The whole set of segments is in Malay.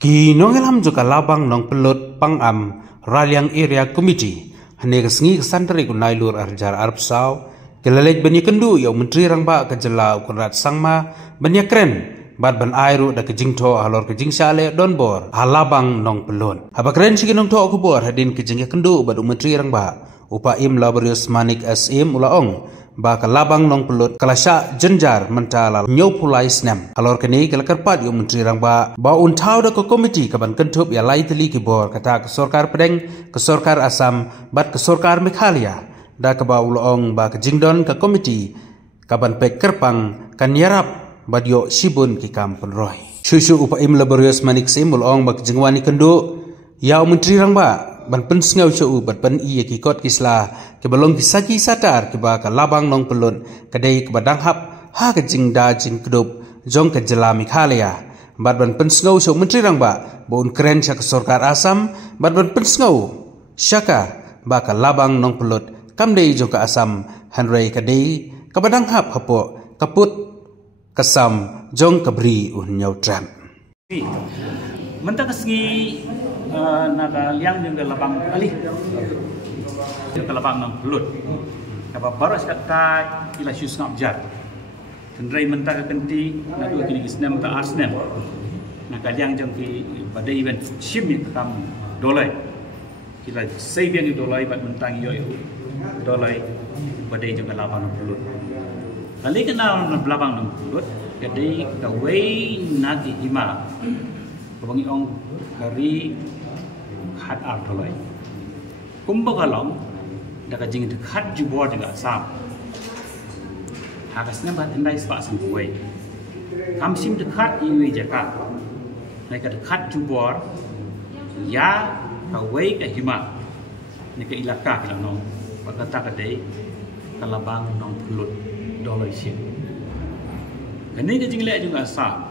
Kinongelam juga labang nong pelot pangam Raliang Area Committee hane kesengi kesantri kunai lur arjar Arab Sau kelalek banyak kendu yang menteri rangba kejela ukurat sangma banyak keren bad ban airu da kejing to halor kejing sale donbor halabang nong pelon haba keren sigi nong to kubor hadin kejing kendu bad menteri rangba upa im laborius manik SM ulaong ba kalabang nong pelot kalasya jenjar mentala nyau pulai snem alor kini kelakarpat yung menteri rangba ba untau da ko komiti kaban kentup ya lai teli kibor kata ke sorkar pedeng ke sorkar Asam bat ke sorkar Meghalaya da ke ba ulong ba ke jingdon ke komiti kaban pek kerpang kan yarap badyo sibun ki kampun roy susu upa im laborius manik sim ulong ba ke jingwani kendu ya menteri rangba ban pen sengau chou bat pen iya ki kot kisla ke balong kisaki satar ke ba ka labang nong pelun kadai ke badang hap ha ke jingda jing kedup jong ke jela Meghalaya bat ban pen sengau chou menteri rangba bon keren syak sorkar Asam bat ban pen sengau syaka ba ka labang nong pelut kamdei jong ka Asam hanrei kadai ke badang hap hapo kaput kesam jong ke bri nyau tram mentang kesengi naga liang yang ke labang alih yang ke labang nang belut apa baru kata ila syus ngabjar tendrai mentah ke kenti nak dua kini kisnem ta arsnem naga liang jang ki badai event shim ni kam dolai kila sei biang dolai bat mentang yo dolai badai jang ke labang nang belut kali kenal labang nang belut kadai kawai nagi hima bangi ong hari khat ar tholai kumba kalong daga jing de khat jubor daga Asam hakasna ba thandai spa sang kuai kam sim de khat iwi jaka nai ka de khat jubor ya kawai ka hima ni ka ilaka ka nong pakata ka dei kalabang nong pulut dolai sim kani ka jing le juga Asam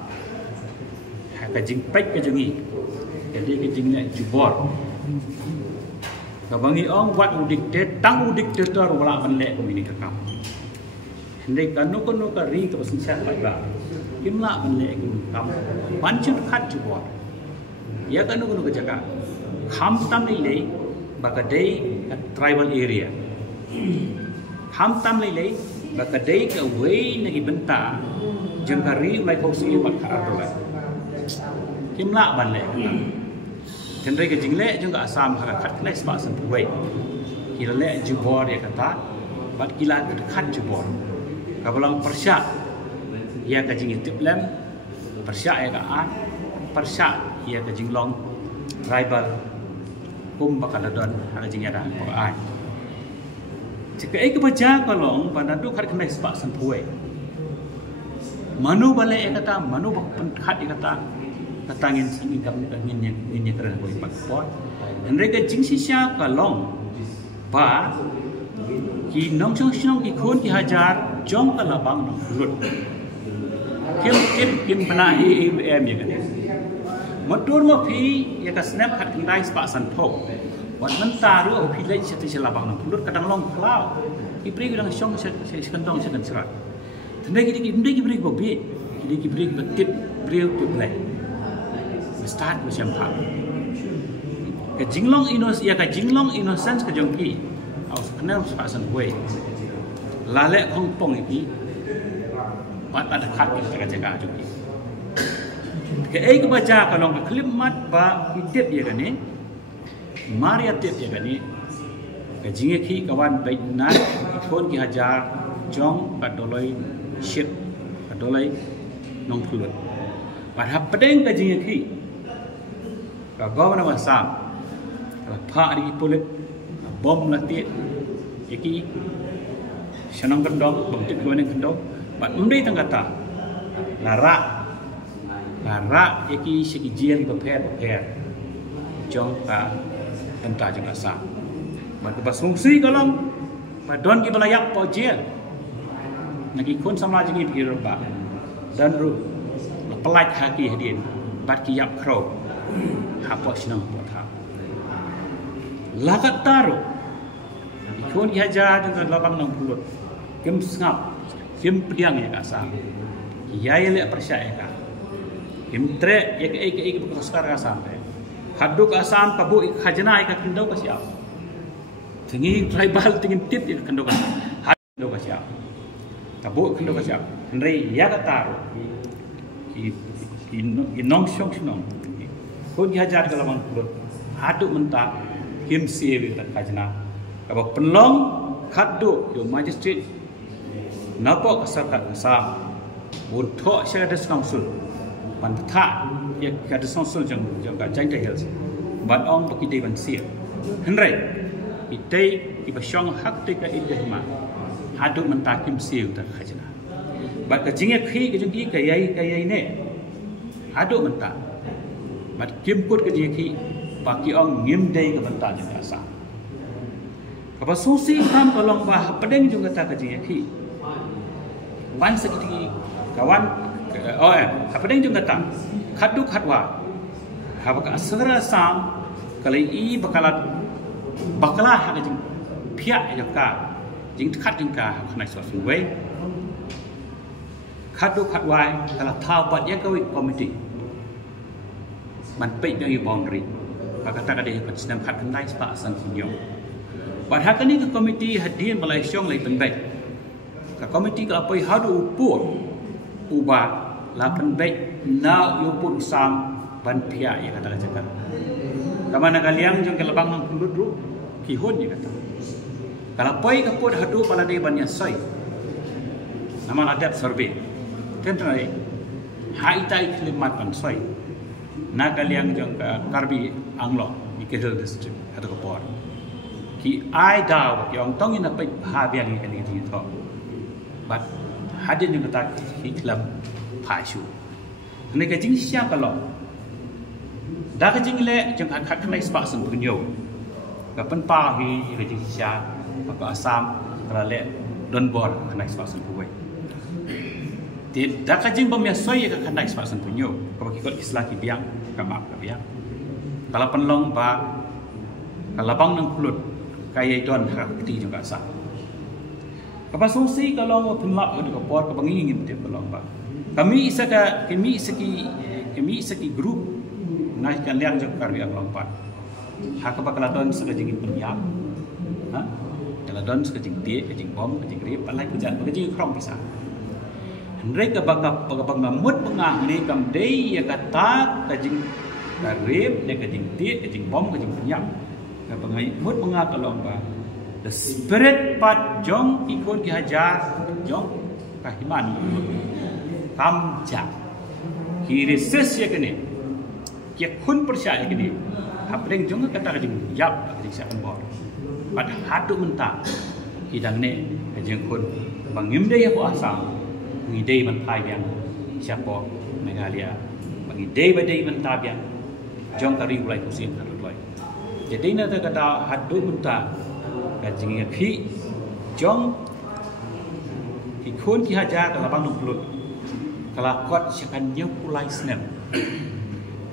ka jing pek ka jungi jadi ka jing le jubor ka bangi ong wat udikte tang udiktator wala ban le ko ini ka kam ndai ka no ka ri to sin sa ba kimla ban le ko kam panchin khat jubor ya ka no ka jaga kham tam ni le ba ka dei ka tribal area kham tam ni le ba ka dei ka wei na gi benta jang ka ri lai ko si ba ka arolai kimla ban le tendai ke jingle juga Asam ha khat nai spa san puai kila le jubor ya kata bat kila khat jubor ka balang persya ya ka jing tiplem persya ya ka an persya ya ka jinglong tribal kum bakaladon ha jing ada ko ai jika ai ke baca kalong pada du khat nai spa san puai manu bale ya kata manu bak khat ya kata katangin sini kami ingin keren boleh pakpot. Mereka jingsi siapa kalong, pa, ki nong song ki kon ki hajar jong kalabang nong lut. Kim pernah IBM ya kan. Motor mo pi ya ka snap kat kendai spa san po. Wan mentaru au pi lei satu selabang nong lut kadang long klau. Ki beri kadang song sekentong sekan serat. Tendai ki beri bobi, ki beri betit beri tu play. Start macam apa? Kejinglong innocence kejongki, aus kenal sepasan gue. Lalek Hongkong ini, mat ada kat kita jaga jongki. Ke kebaca kalau ke klimat ba itip ya kan ni, Maria tip ya kan ni. Kejingki kawan baik nan, ikon ki hajar jong kadoloi ship, kadoloi nong pulut. Pada pedeng kejingki. Kau mana Asam, kalau pak di polit, bom latih, iki, senang kendong, bom tik dua kendong, bat mendai tanggata, lara, iki sekijian beper, jong ka tentang jeng Asam, bat kepas fungsi kalau, bat don kita layak pojel, nagi kon sama jengi pikir apa, dan ru, pelat haki hadin, bat kiap kro. Apa senang buat apa? Lakat taruh. Ikon hajar juga labang nang pulut. Kim sengap, kim pediang ya Asam. Ya le percaya ka. Himtre ya ke berkosar Asam. Haduk Asam kabu khajana ikat kendo kasiap. Tinggi tribal tinggi tip ikat kendo kasiap. Kendo kasiap. Kabu kendo kasiap. Henry ya kataru. Inong syong syong. Kau dihajar kalau mang kulut. Haduk mentah him siewi ikat khajana. Kabu penlong haduk yo magistrate. Napok kasar Asam. Untuk saya ada council, bantat ya ada council jangka jangan health, ban ong bagi dia bansia. Henry, itu iba syong hak teka idahma, haduk mentakim siu tak khajana. Ban kajingnya khi kajingi kayai ne, haduk mentak. Ban kimput kajingnya khi, bagi ong ngimdai ke bentar jangka asam. Kapal susi kam kolong bah pedeng juga tak kajingnya khi. Ban sekiti kawan apa yang juga tak kaduk hadwa habak asra sam kali I bakalat hak jing pihak jaka jing khat jing ka khnai so sunway kaduk hadwa kala thau bat ya kawi komiti man pe yang boundary kata kata dia senam khat khnai spa san sinyo bat hak ni ke komiti hadian Malaysia lai penbaik ka komiti ka apa hadu upur ubah lapan baik na yupun sam ban pia ya kata cakap. Kamana kaliang jong kelabang nang kulut kihon ya kata. Kalau poi kaput hadu pala de ban yasai. Nama adat survey. Tentuai hai tai klimat ban sai. Na kaliang jong karbi anglo di Kedel district atau kapor. Ki ai daw yang tong ina pai ha biang ni kan ni tho. But hadin yang kata Islam pasyu. Mereka jing siapa lo? Dah kejing le jeng hak kena ispak sen punyo. Kapan pagi kejing siapa? Apa Asam terale don bor kena ispak sen puwe. Dah kejing pemiasoi kena ispak sen punyo. Kalau ikut Islam biang kamap biang. Kalau penlong ba kalau bang nang kulut kaya don hak ti juga sah. Kapal susi kalau mau penlap ke kapal kebangi ingin dia pelomba. Kami seki grup naikkan liang jauh karbi pelompat. Hak kebakalatan sekejing penyiap, keladon sekejing dia, kejing bom, kejing rip, palai kujan, kejing krong pisah. Henry kebakap ngamut pengah ni kam day ya kata kejing rip, dia kejing dia, kejing bom, kejing penyiap. Ngamut pengah pelomba. The spirit part jong ikut dihajar jong kahiman kamja he resist ya kene kia kun percaya kene apeng jong kata kajing yap kajing siap bor pad hatu mentah hidang ne kajing kun bangim dei aku asam ngidei mentai yang siapa Meghalaya bangidei badai mentah yang jong kari ulai kusin terloi jadi nada kata hatu mentah kajing khi jong ikun ki hajar kalau bang nuklut kalau kot siakan nyuk ulai senam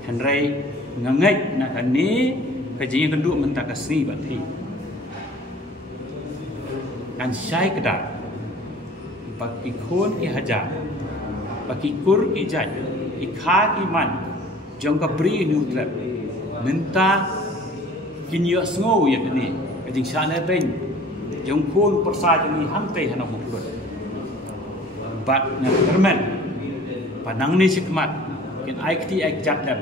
Henry ngangai nak ni kajing kenduk mentah kasni berarti kan syai kedar bagi ikun ki hajar bagi kur ijat ikha iman jong kabri nutrap mentah kinyo sngo ya ni kajing sana ben jong kun persa jeng hamte hana buklut bat ngermen panang ni sikmat kin aikti aik jatlam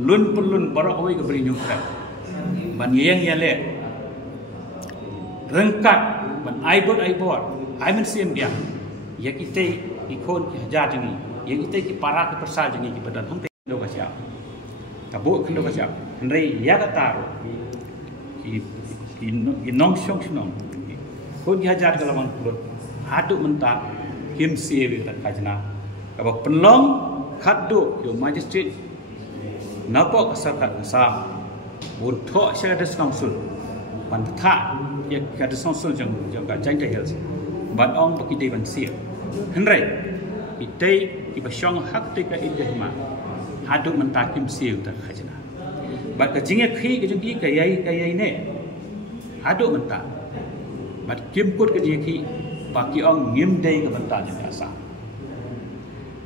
lun perlun borok awai ke beri nyungkrap ban yang yale rengkat ban aibot aimen sim dia ya kita ikon hajar jengi ya kita ki para ke persa jengi ki badan hamte do kasya kabu kendo kasya Henry ya kataru inong syong syong kau dihajar kalau mang kulut haduk mentah him siewi tak kajana kalau penlong haduk yo magistrate napok kasar Asam untuk saya ada council bantat ya ada council jangka jangan health ban ong bagi dia bansia Henry itu iba syong hak teka idahma haduk mentah him siewi tak kajana ban kajingnya khi kajingi kayai ne haduk mentah bat kimput ke dia ki bagi ong ngimdei ke mentah jasa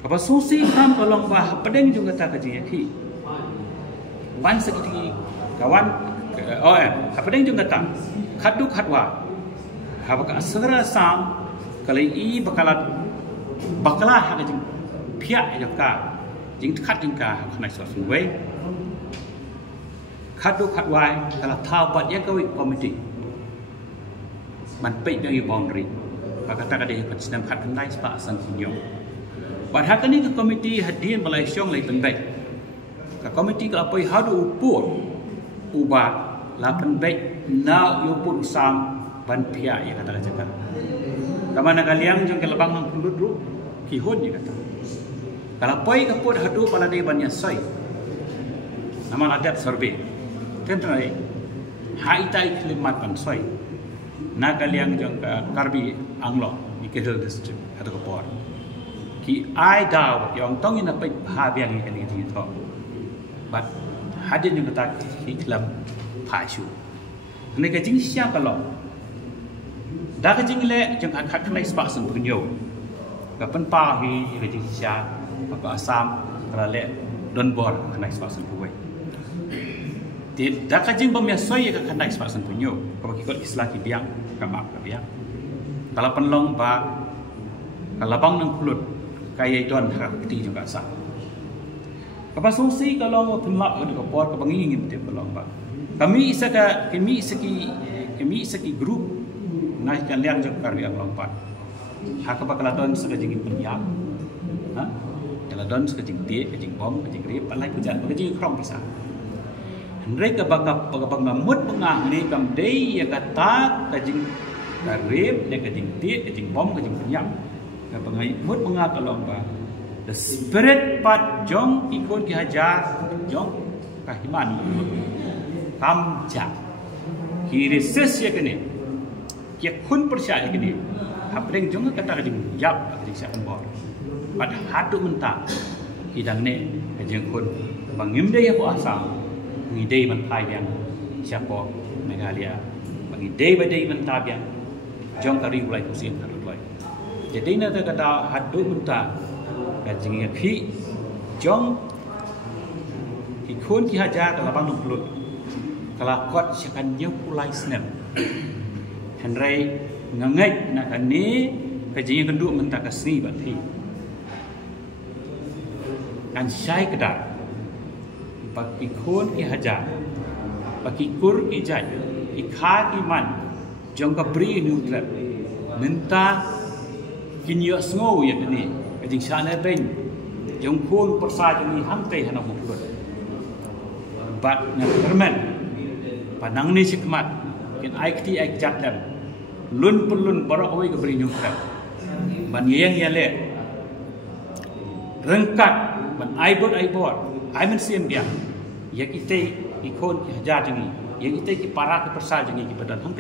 Apa susi kam kolong bah pedeng juga tak kerja ki. Wan sekiti kawan pedeng juga tak. Khadu khadwa. Habak asra sam kalai i bakalat bakala ha jing pia ka jing khat jing ka khnai so sunwei. Khadu khadwai kala thau pat ya kawi committee. Man pe yang boundary. Kata kata dia senam khat khnai spa san sinyo. But hak ni ke komiti hadian balai syong lai penbaik. Ka komiti ka apa hadu upur ubah la penbaik na yupun sam ban pia ya kata kata. Kamana kaliang jong ke lebang nang pulut ru kihon ya kata. Kalau poi ka put hadu pala de banyak sai. Nama adat survey. Tentuai hai tai klimat pan sai. Na kaliang jong ka karbi anglo di Kedel district atau Kepor. Ki ai daw yang tong ina pe ha biang kan ni ti tho but hadin yang kata ki klam pha shu ne ka jing sia ka lo da ka jing le jang khat khlai spa sun pun yo ka pen pa hi ka jing sia ka asam ra le don bor khlai spa sun pu wei ti da ka jing bom ya soi ka khlai spa sun pun yo ka ki kot isla ki biang ka ma ka biang kalau penlong ba kalau bang nang pulut kaya don hak ti juga sah. Kapag susi kalau penlap ke Kepor ke bangingin dia pelong ba. Kami seki grup naik kan liang jok karbi ang lompat. Hak kapag kaladon sa kajing penyap. Ha? Kaladon sa kajing tie, kajing bom, kajing rip, alai pujan, kajing krong bisa. Hendrai kapag mamut pengah ni kam day ya kata kajing rip, kajing tie, kajing bom, kajing penyap. Kapag mut mga kalomba, the spirit pat jong ikut ki hajar jong kahiman kam ja ki resist ya kene ki kun percaya kene hapdeng jong kata kajing yap kajing sa bor pat hatu menta hidang ne kajing kun bangim de ya ko asam ngidei man thai yang siapa Meghalaya bangidei badei menta biang jong kari ulai kusin harut lai. Jadi nanti kata hadu minta kajing ki jong ikun ki hajar kalau bang nunglut kalau kot siakan nyuk ulai senam Henry ngangai nak ni kajing kenduk minta kasih berarti kan syai kedar bagi kun ki hajar bagi kur ki jai ikha iman jong kabri nutrat minta kinyo sngo ya ni kajing sana ben jong kun persa jong ham tei hana bukut bat na permen panang ni sikmat kin aikti aik jatlam lun perlun borok awai ke beri nyungkrap ban yang ya le rengkat ban aibot ai men siem dia ya kita ikon ki hajar jengi ya kita ki para ki persa jengi ki badan ham